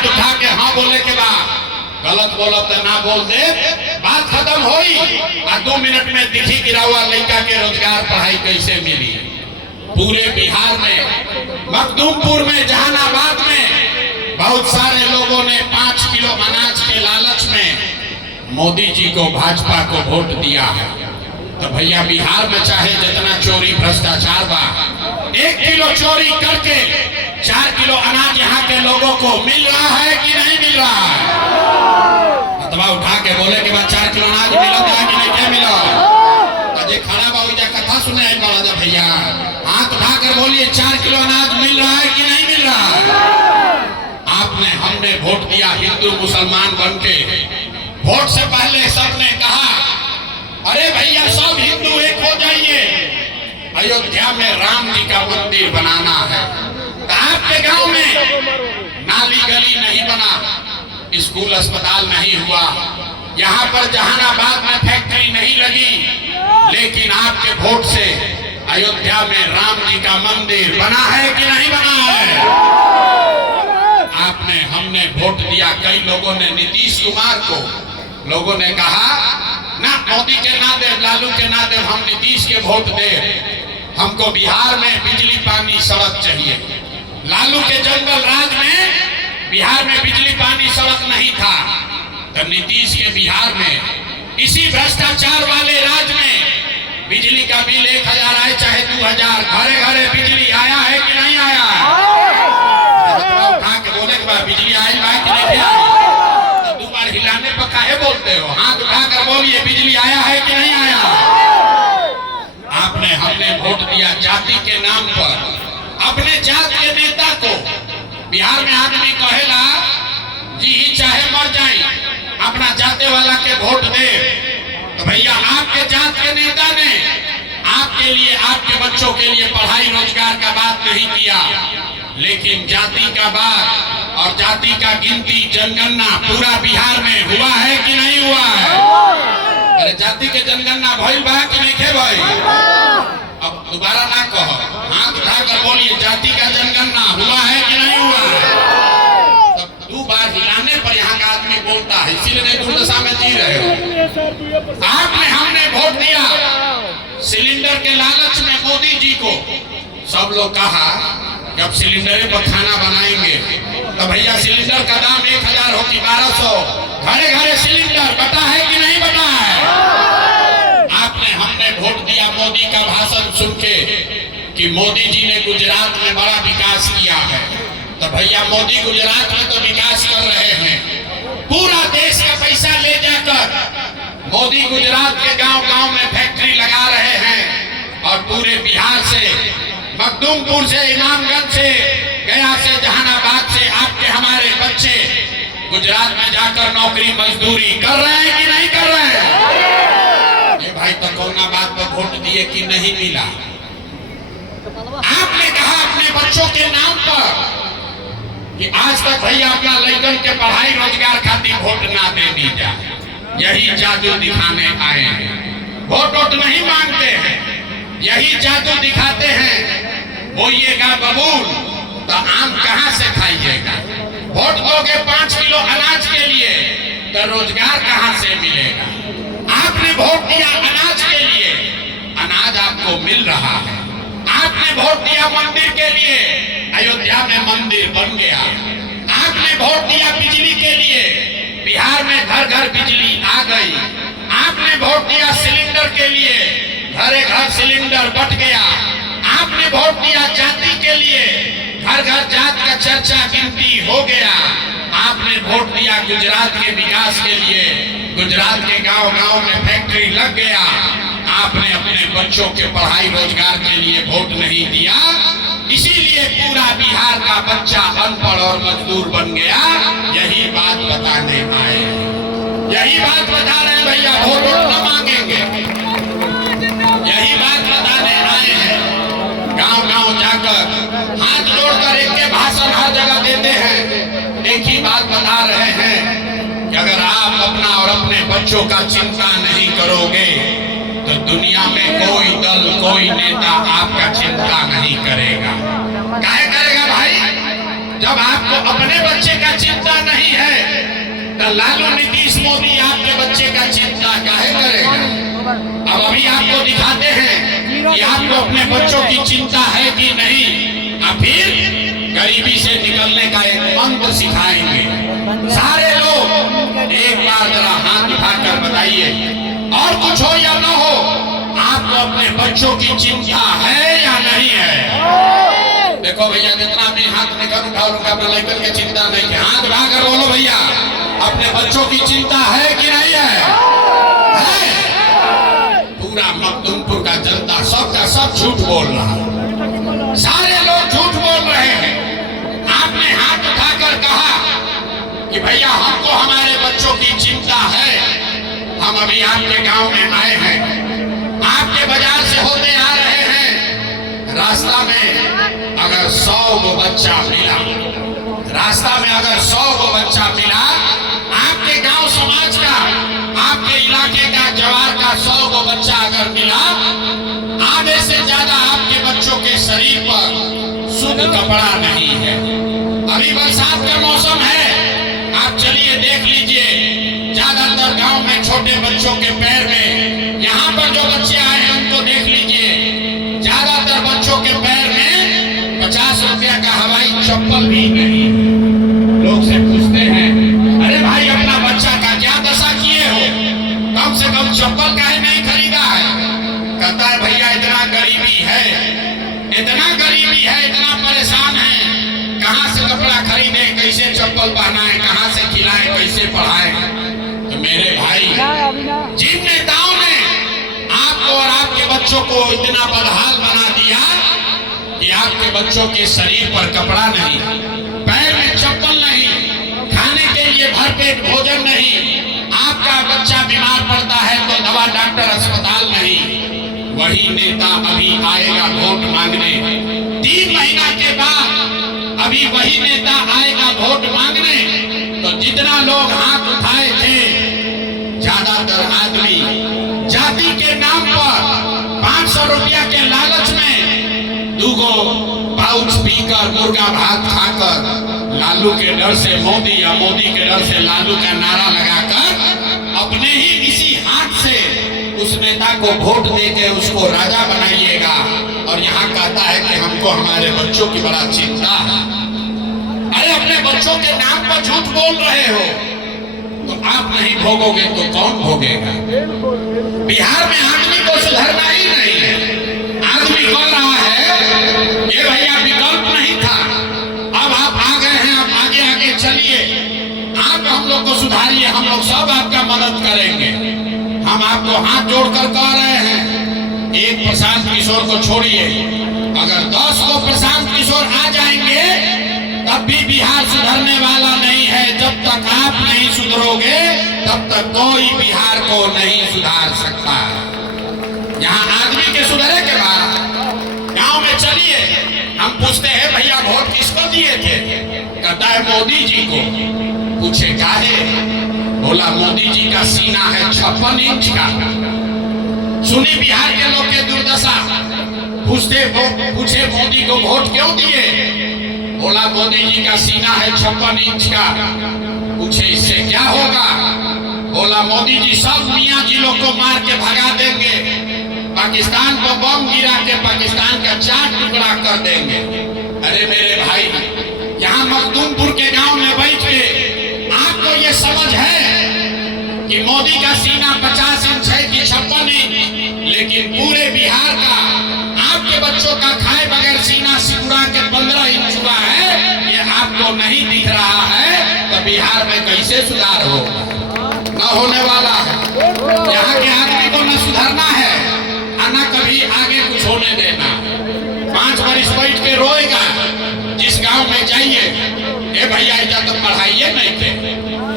हाथ उठा के हाँ बोले के बाद गलत बोलब तो ना बोल दे, बात खत्म होई और 2 मिनट में दिखी गिरावा लड़का के रोजगार पढ़ाई कैसे मिली। पूरे बिहार में, मखदूमपुर में, जहानाबाद में बहुत सारे लोगों ने 5 किलो अनाज के लालच में मोदी जी को, भाजपा को वोट दिया है। तो भैया बिहार में चाहे जितना चोरी भ्रष्टाचार बा, 1 किलो चोरी करके 4 किलो अनाज यहाँ के लोगों को मिल रहा है कि नहीं मिल रहा है? अथवा उठा के बोले के बाद 4 किलो अनाज मिला था कि नहीं, क्या मिला? अजय खड़ा बाबू जा कथा सुने वाला जा भैया, हाथ उठा कर बोलिए 4 किलो अनाज मिल रहा है कि नहीं मिल रहा है? आपने, हमने वोट दिया हिंदू मुसलमान बन के। वोट से पहले सबने कहा अरे भैया सब हिंदू एक हो जाइए, अयोध्या में राम जी का मंदिर बनाना है। आपके गांव में नाली गली नहीं बना, स्कूल अस्पताल नहीं हुआ, यहाँ पर जहानाबाद में फैक्ट्री नहीं लगी, लेकिन आपके वोट से अयोध्या में राम जी का मंदिर बना है कि नहीं बना है? आपने, हमने वोट दिया। कई लोगों ने नीतीश कुमार को, लोगों ने कहा ना मोदी के ना दे, लालू के ना दे, हम नीतीश के वोट दे, हमको बिहार में बिजली पानी सड़क चाहिए। लालू के जंगल राज में बिहार में बिजली पानी सड़क नहीं था, तो नीतीश के बिहार में इसी भ्रष्टाचार वाले राज में बिजली का बिल 1000 आए चाहे 2000, घरे घरे बिजली आया है कि नहीं आया? उठा के बोले के बाद बिजली आई बा कि नहीं आया? तो 2 बार हिलाने पर काहे बोलते हो? हाथ उठा कर बोलिए बिजली आया है कि नहीं आया? आपने, हमने वोट दिया जाति के नाम पर। अपने जात के नेता को, बिहार में आदमी कहेला जी चाहे मर जाए अपना जाते वाला के वोट दे, तो भैया आपके जात के नेता ने आपके लिए, आपके बच्चों के लिए पढ़ाई रोजगार का बात नहीं किया, लेकिन जाति का बात और जाति का गिनती जनगणना पूरा बिहार में हुआ है कि नहीं हुआ है? अरे जाति के जनगणना भइल बा कि नहीं खे भाई? अब दोबारा ना कहो, हाथ उठाकर बोलिए जाति का जनगणना हुआ है कि नहीं हुआ है? तब 2 बार हिलाने पर यहाँ का आदमी बोलता है, इसीलिए दुर्दशा में जी रहे हो। आपने, हमने वोट दिया सिलेंडर के लालच में मोदी जी को। सब लोग कहा कि अब सिलेंडर पर खाना बनाएंगे, तो भैया सिलेंडर का दाम 1000 हो कि 1200, घरे घरे सिलेंडर बटा है कि नहीं बटा है? आपने, हमने वोट दिया मोदी का भाषण सुन के कि मोदी जी ने गुजरात में बड़ा विकास किया है, तो भैया मोदी गुजरात में तो विकास कर रहे हैं, पूरा देश का पैसा ले जाकर मोदी गुजरात के गांव-गांव में फैक्ट्री लगा रहे हैं, और पूरे बिहार से, मखदूमपुर से, इमामगंज से, गया से, जहानाबाद से आपके हमारे बच्चे गुजरात में जाकर नौकरी मजदूरी कर रहे हैं कि नहीं कर रहे हैं? ये भाई तो कौना बात पर वोट दिए कि नहीं मिला? आपने कहा अपने बच्चों के नाम पर कि आज तक भैया अपना लड़कन के पढ़ाई रोजगार खातिर वोट ना दे दी जाए, यही जादू दिखाने आए हैं। वोट नहीं मांगते हैं, यही जादू दिखाते हैं। बोइएगा बबूल तो आम कहां से खाइएगा? वोट दोगे 5 किलो अनाज के लिए तो रोजगार कहां से मिलेगा? आपने वोट दिया अनाज के लिए, अनाज आपको मिल रहा है। आपने वोट दिया मंदिर के लिए, अयोध्या में मंदिर बन गया। आपने वोट दिया बिजली के लिए, बिहार में घर घर बिजली आ गई। आपने वोट दिया सिलेंडर के लिए, घरे घर सिलेंडर बट गया। आपने वोट दिया जाति के लिए, घर घर जात का चर्चा गिनती हो गया। आपने वोट दिया गुजरात के विकास के लिए, गुजरात के गांव-गांव में फैक्ट्री लग गया। आपने अपने बच्चों के पढ़ाई रोजगार के लिए वोट नहीं दिया, इसीलिए पूरा बिहार का बच्चा अनपढ़ और मजदूर बन गया। यही बात बताने आए हैं, यही बात बता रहे हैं भैया, वोट न मांगेंगे, यही बात बताने आए हैं। गांव-गांव जाकर हाथ जोड़कर एक के भाषण हर जगह देते हैं, एक ही बात बता रहे हैं कि अगर आप अपना और अपने बच्चों का चिंता नहीं करोगे तो दुनिया में कोई दल, कोई नेता आपका चिंता नहीं करेगा। काहे करेगा भाई? जब आपको अपने बच्चे का चिंता अपने बच्चों की चिंता है कि नहीं, या फिर गरीबी से निकलने का एक मंत्र सिखाएंगे। सारे लोग एक बार जरा हाथ उठाकर बताइए, और कुछ हो या ना हो, आपको अपने बच्चों की चिंता है या नहीं है? देखो भैया, जितना भी हाथ निकल उठाओ, अपने लड़कन की चिंता नहीं है, हाथ उठाकर बोलो भैया, अपने बच्चों की चिंता है कि नहीं है? पूरा मखदूमपुर का जनता सबका सब झूठ बोल रहा है, सारे लोग झूठ बोल रहे हैं। आपने हाथ उठाकर कहा कि भैया हमको हमारे बच्चों की चिंता है, हम अभी आपके गांव में आए हैं, आपके बाजार से होते आ रहे हैं, रास्ता में अगर 100 को बच्चा मिला, रास्ता में अगर 100 को बच्चा मिला, आपके गांव समाज का, आपके इलाके का, जवार का 100 को बच्चा अगर मिला, आधे से ज्यादा आपके बच्चों के शरीर पर शुद्ध कपड़ा नहीं है। अभी बरसात का मौसम है, आप चलिए देख लीजिए, ज्यादातर गांव में छोटे बच्चों के पैर में, यहाँ पर जो बच्चे आए हैं उनको देख लीजिए, ज्यादातर बच्चों के पैर में 50 रुपया का हवाई चप्पल भी नहीं। लोग से पूछते हैं, अरे भाई अपना बच्चा का क्या दशा किए हो, कम से कम चप्पल काहे नहीं खरीदा है? कहता है भैया इतना गरीबी है, इतना गरीबी है, इतना परेशान है, कहाँ से कपड़ा खरीदे, कैसे चप्पल पहनाए, कहाँ से खिलाए, कैसे पढ़ाए? तो मेरे भाई, जिन नेताओं ने आपको और आपके बच्चों को इतना बदहाल बना दिया कि आपके बच्चों के शरीर पर कपड़ा नहीं, पैर में चप्पल नहीं, खाने के लिए भरपेट भोजन नहीं, आपका बच्चा बीमार पड़ता है तो दवा डॉक्टर अस्पताल नहीं, वही नेता अभी आएगा वोट मांगने, 3 महीना के बाद अभी वही नेता आएगा वोट मांगने, तो जितना लोग हाथ उठाए थे, ज्यादातर आदमी जाति के नाम पर 500 रुपया के लालच में 2 पाउच पीकर, मुर्गा भात खाकर, लालू के डर से मोदी या मोदी के डर से लालू का नारा लगाकर अपने ही इसी हाथ से उस नेता को वोट देके उसको राजा बनाइएगा, और यहाँ कहता है कि हमको हमारे बच्चों की बड़ा चिंता है। अरे अपने बच्चों के नाम पर झूठ बोल रहे हो, तो आप नहीं भोगोगे तो कौन भोगेगा? बिहार में आदमी को सुधरना ही नहीं है। आदमी कह रहा है ये भैया विकल्प नहीं था, अब आप आ गए हैं, आप आगे आगे चलिए, आप हम लोग को सुधारिए, हम लोग सब आपका मदद करेंगे। हम आपको हाथ जोड़कर कह रहे हैं, एक प्रशांत किशोर को छोड़िए, अगर 10 को प्रशांत किशोर आ जाएंगे तब भी बिहार सुधरने वाला नहीं है। जब तक आप नहीं सुधरोगे तब तक कोई बिहार को नहीं सुधार सकता। यहाँ आदमी के सुधरे के बाद गांव में चलिए, हम पूछते हैं भैया वोट किसको दिए थे? कहता है मोदी जी को। पूछे काहे? बोला मोदी जी का सीना है 56 इंच का। सुनी बिहार के लोग के दुर्दशा। पूछे मोदी को वोट क्यों दिए? बोला मोदी जी का सीना है 56 इंच का। पूछे इससे क्या होगा? बोला मोदी जी सब मियाँ जी लोग को मार के भगा देंगे, पाकिस्तान को बम गिरा के पाकिस्तान का 4 टुकड़ा कर देंगे। अरे मेरे भाई, यहाँ मखदूमपुर के गांव में बैठ के आपको ये समझ है कि मोदी का सीना 50 इंच है कि 56 इंच, लेकिन पूरे बिहार का आपके बच्चों का खाए बगैर सीना सिकुड़ा के 15 इंच हुआ है, ये आपको नहीं दिख रहा है, तो बिहार में कैसे सुधार होगा? न होने वाला है। यहाँ के आदमी को न सुधरना है और न कभी आगे कुछ होने देना। 5 बरिस बैठ के रोएगा। जिस गांव में जाइए, ए भैया इधर तो पढ़ाइए नहीं थे,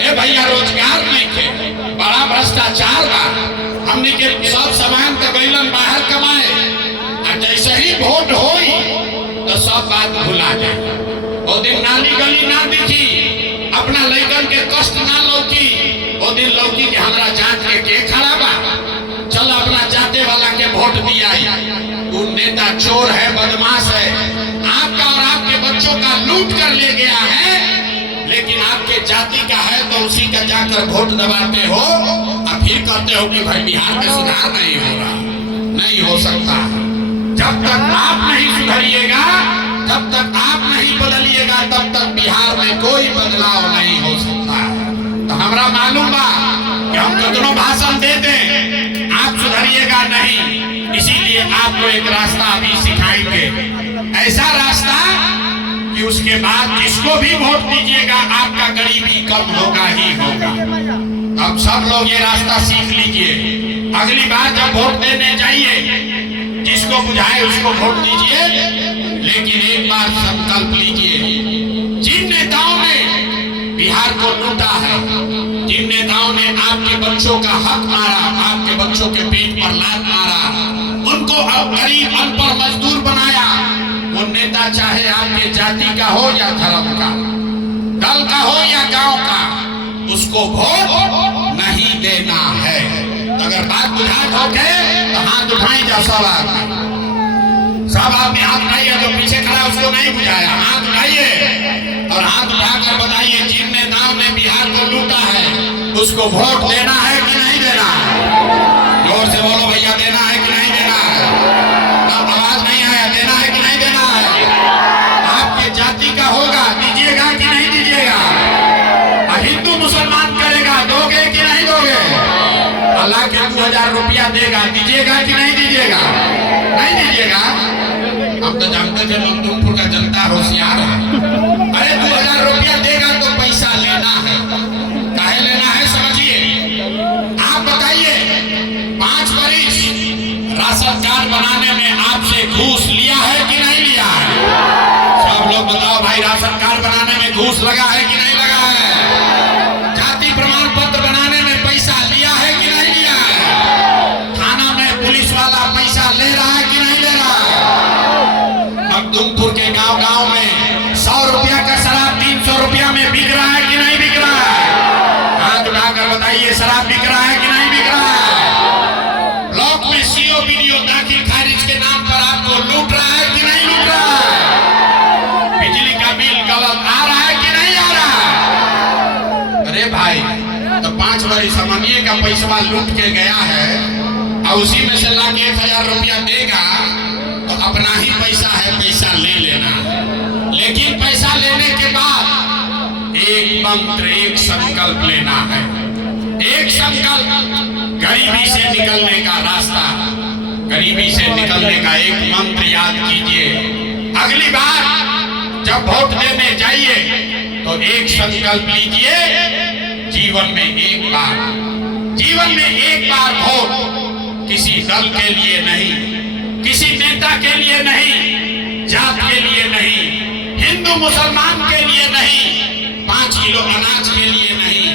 ए भैया रोजगार नहीं थे, बड़ा भ्रष्टाचार बा, हमने के सब सामान के बैलन बाहर कमाए, और जैसे ही वोट होई तो सब बात भुला जाए। वो दिन नाली गली ना दिखी, अपना लड़कन के कष्ट ना लौकी, वो दिन लौकी के हमरा जात के खड़ा बा, चल अपना जाते वाला के वोट दिया। वो नेता चोर है, बदमाश है, आपका और आपके बच्चों का लूट कर ले गया है, लेकिन आपके जाति का है तो उसी का जाकर वोट दबाते हो और फिर कहते हो कि भाई बिहार में सुधार नहीं हो रहा। नहीं हो सकता। जब तक आप नहीं सुधरिएगा, जब तक आप नहीं बदलिएगा, तब तक बिहार में कोई बदलाव नहीं हो सकता। तो हमरा मालूम बा कि हम कितनों भाषण देते, आप सुधरिएगा नहीं। इसीलिए आपको एक रास्ता अभी सिखाएंगे, ऐसा रास्ता कि उसके बाद जिसको भी वोट दीजिएगा आपका गरीबी कम होगा ही होगा। अब सब लोग ये रास्ता सीख लीजिए। अगली बार जब वोट देने जाइए, जिसको बुझाए उसको वोट दीजिए, लेकिन एक बार संकल्प लीजिए, जिन नेताओं ने बिहार को लूटा है, जिन नेताओं ने आपके बच्चों का हक मारा, आपके बच्चों के पेट पर लात मारा, उनको गरीब अनपढ़ मजदूर बनाया, वो नेता चाहे आपके जाति का हो या धर्म का, दल का हो या गांव का, उसको वोट नहीं देना है। अगर बात बुझात हो गए तो हाथ उठाई जाओ सब आदमी, सब आदमी हाथ उठाइए। जो पीछे खड़ा उसको नहीं बुझाया, हाथ उठाइए और हाथ उठाकर बताइए, जिन नेताओं ने बिहार को लूटा है उसको वोट देना है कि नहीं देना है? जोर से बोलो भैया, देना है कि नहीं देना है? आवाज नहीं आया, देना है कि नहीं देना है? आपके जाति का होगा, दीजिएगा कि नहीं दीजिएगा? हिंदू मुसलमान करेगा, दोगे कि नहीं दोगे? अल्लाह के 2000 रुपया देगा, दीजिएगा कि नहीं दीजिएगा? नहीं दीजिएगा। हम तो जानते थे मखदूमपुर का जनता होशियार है। अरे 2000 रुपया देगा तो पैसा लेना है, काहे लेना है समझिए। आप बताइए, 5 वर्ष राशन कार्ड बनाने में आपसे घूस लिया है कि नहीं लिया है? सब लोग बताओ भाई, राशन कार्ड बनाने में घूस लगा है कि नहीं लगा है? जाति प्रमाण पत्र बनाने में पैसा लिया है कि नहीं लिया है? थाना में पुलिस वाला पैसा ले रहा है कि नहीं ले रहा है? मखदूमपुर के गांव गांव में 100 रुपया का शराब 300 रुपया में बिक रहा है कि नहीं बिक रहा है? हाथ उठाकर बताइए, शराब बिक रहा है कि नहीं बिक रहा है? ब्लॉक में सीओ वीडियो दाखिल खारिज के नाम पर आपको लूट रहा है कि नहीं लूट रहा है? बिजली का बिल गलत आ रहा है कि नहीं आ रहा है? अरे भाई, तो 5 वर्ष समझिए का पैसा लूट के गया है और उसी में से लाके 1000 रुपया देगा तो अपना ही पैसा है, पैसा ले लेना। लेकिन पैसा लेने के बाद एक मंत्र, एक संकल्प लेना है। एक संकल्प, गरीबी से निकलने का रास्ता, गरीबी से निकलने का एक मंत्र याद कीजिए। अगली बार जब वोट देने जाइए तो एक संकल्प लीजिए, जीवन में एक बार वोट, किसी दल के लिए नहीं, किसी नेता के लिए नहीं, जात के लिए नहीं, हिंदू मुसलमान के लिए नहीं, 5 किलो अनाज के लिए नहीं,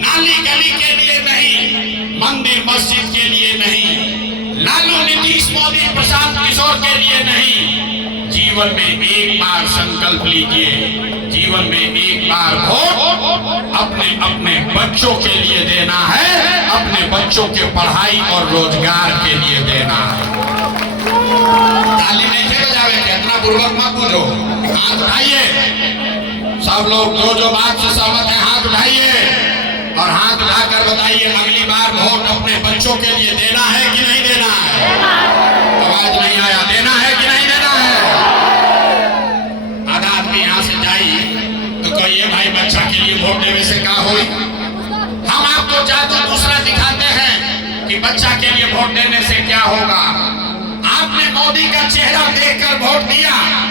नाली गली के लिए नहीं, मंदिर मस्जिद के लिए नहीं, लालू नीतीश मोदी प्रशांत किशोर के लिए नहीं। जीवन में एक बार संकल्प लीजिए, जीवन में एक बार वोट अपने अपने बच्चों के लिए देना है, अपने बच्चों के पढ़ाई और रोजगार के लिए देना है। ताली नहीं थे बजावे के, इतना बुर्बक मत बोलो। हाथ उठाइए सब लोग, जो बात से सहमत है हाथ उठाइए और हाथ उठाकर बताइए, अगली बार वोट अपने बच्चों के लिए देना है कि नहीं देना है? आवाज नहीं आया, देना है कि नहीं देना है? आधा आदमी यहाँ से जाइए तो कहिए भाई, बच्चा के लिए वोट देने से क्या होई? हम आपको जादू दूसरा दिखाते हैं कि बच्चा के लिए वोट देने से क्या होगा। आपने मोदी का चेहरा देखकर वोट दिया,